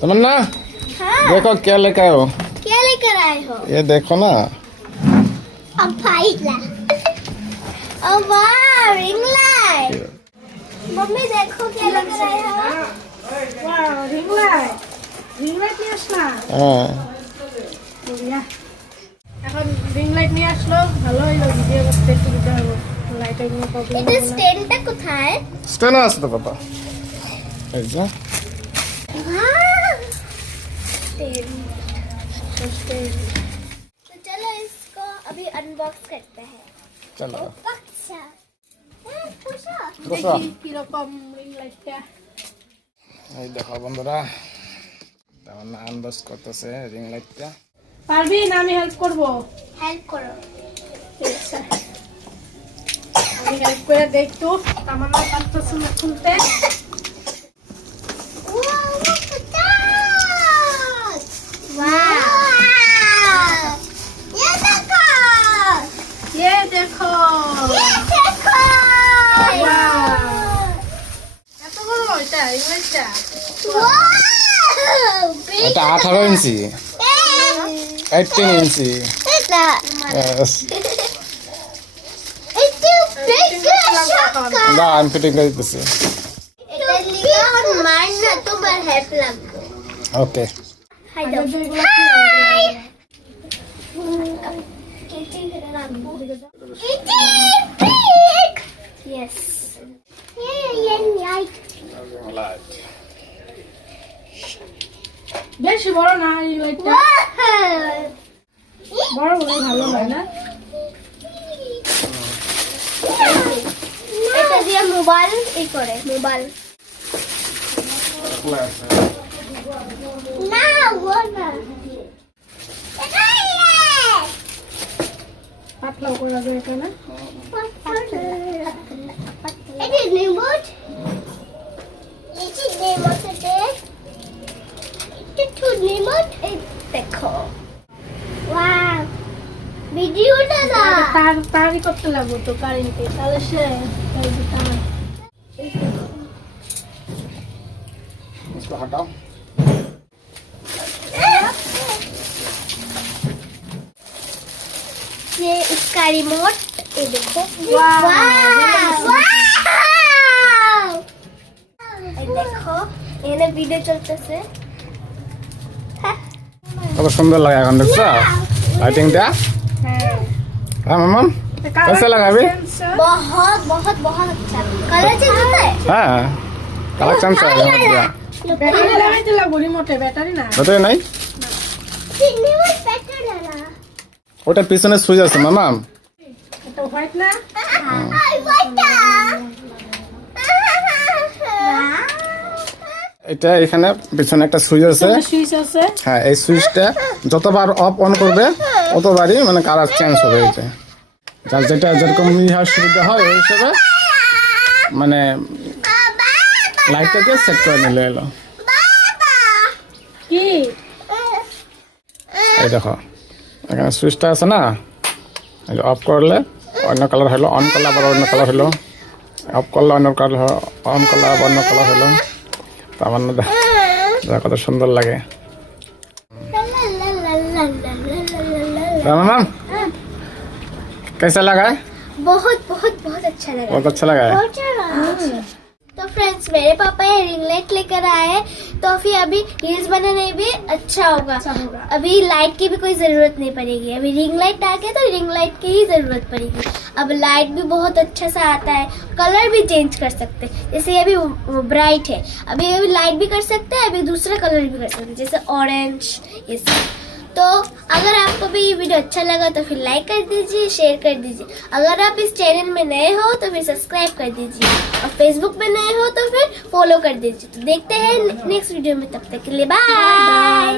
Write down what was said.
तमन्ना हाँ, देखो क्या लेकर आए हो। क्या लेकर आए हो? ये देखो ना। अब फाइट ला। ओ वाह, रिंग लाइट। मम्मी देखो क्या लेकर आए हो? वाह, रिंग लाइट নিয়ে আসলা। हाँ বঢ়িয়া। এখন রিং লাইট নিয়ে আসলো, ভালো হইলো, ভিডিও করতে সুবিধা হলো, লাইটের কোনো প্রবলেম এটা হবে না। স্ট্যান্ডটা কোথায়? स्टेन আছে তো বাবা। এই যে वाह, स्टैंड। तो चलो इसको अभी अनबॉक्स करते हैं। চলো अच्छा, पूछो। বসো। দেখি কিরকম রিং লাইটটা। এই দেখো বন্ধুরা, তামান্না আনবক্স করতেছে রিং লাইটটা। পারবি না আমি হেল্প করবো? हेल्प करो। আচ্ছা, আমি হেল্প করে দেখতো তামান্না পারতেছে না খুলতে। वाह, वाह, ये देखो, ये देखो, ये देखो। वाह। এত বড় এটা রিং লাইটটা। वाह, এটা 18 ইঞ্চি, 18 ইঞ্চি। এটা Yes. একটু বেশি শক্ত। না আমি ফিটিং করে দিতেছি। এটা লিখা আর মার না, তোমার হেল্প লাগবে। ওকে হাই আগে দাও। যেগুলো ছিল, কেটে রাখবো। Eating! Yes. Yeah, light. বেশি বড় না রিং লাইটটা, Wow! বড় হলে ভালো হয় না। এটা দিয়ে মোবাইল এই করে, মোবাইল না ও না। এটা পাতলা করে রাখবে এখানে। এটা রিমোট, এটা রিমোট এটা রিমোট এই দেখো। ওয়াও, ভিডিওটা না তার তারই করতে লাগবো তো কারেন্টে, তাহলে সে এই যে তার। इसको हटाओ। ये इसका रिमोट, ये देखो। वाव! वाव! ये देखो, এখানে ভিডিও চলতেছে। কত সুন্দর লাগে এখন দেখছো লাইটিংটা। হ্যাঁ মামা कैसा लगा अभी? बहुत बहुत बहुत अच्छा कलर चेंज होता है। হ্যাঁ কালেকশন আছে এর মধ্যে। ব্যাটারি লাগাইতে লাগবো, রিমোটে ব্যাটারি না। ওটাই নাই, रिमोट पैटर्न है ना। ওটা পিছনে সুইচ আছে মামা। এটা হোয়াইট না। आई वाटा। এটা এখানে পিছনে একটা সুইচ আছে। সুইচ আছে। হ্যাঁ এই সুইচটা যতবার অফ অন করবে ততবারই মানে কালার চেঞ্জ হবে। এই যে যার যেটা যেরকম ইহার সুবিধা হয় ওই হিসেবে মানে লাইটটাকে সেট করে নিলে এলো। কি এই দেখো এখানে সুইচটা আছে না, এই যে অফ করলে অন্য কালার হলো, অন করলে আবার অন্য কালার হলো, অফ করলে অন্য কালার হলো, অন করলে আবার অন্য কালার হলো। তার মানে কত সুন্দর লাগে। मामा कैसा लगा है? बहुत बहुत बहुत अच्छा लगा। बहुत अच्छा लगा है। तो फ्रेंड्स मेरे पापा ये रिंग लाइट लेकर आए हैं, तो फिर अभी रील्स बनाने भी अच्छा होगा। अभी लाइट की भी कोई जरूरत नहीं पड़ेगी। अभी रिंग लाइट आ गया तो रिंग लाइट की ही जरूरत पड़ेगी। अब लाइट भी बहुत अच्छा सा आता है, कलर भी चेंज कर सकते हैं। जैसे अभी वो ब्राइट है, अभी अभी लाइट भी कर सकते हैं, अभी दूसरा कलर भी कर सकते हैं जैसे ऑरेंज ये सब। तो अगर आपको भी ये वीडियो अच्छा लगा तो फिर लाइक कर दीजिए, शेयर कर दीजिए। अगर आप इस चैनल में नए हो तो फिर सब्सक्राइब कर दीजिए, और फेसबुक में नए हो तो फिर फॉलो कर दीजिए। तो देखते हैं नेक्स्ट वीडियो में, तब तक के लिए बाय।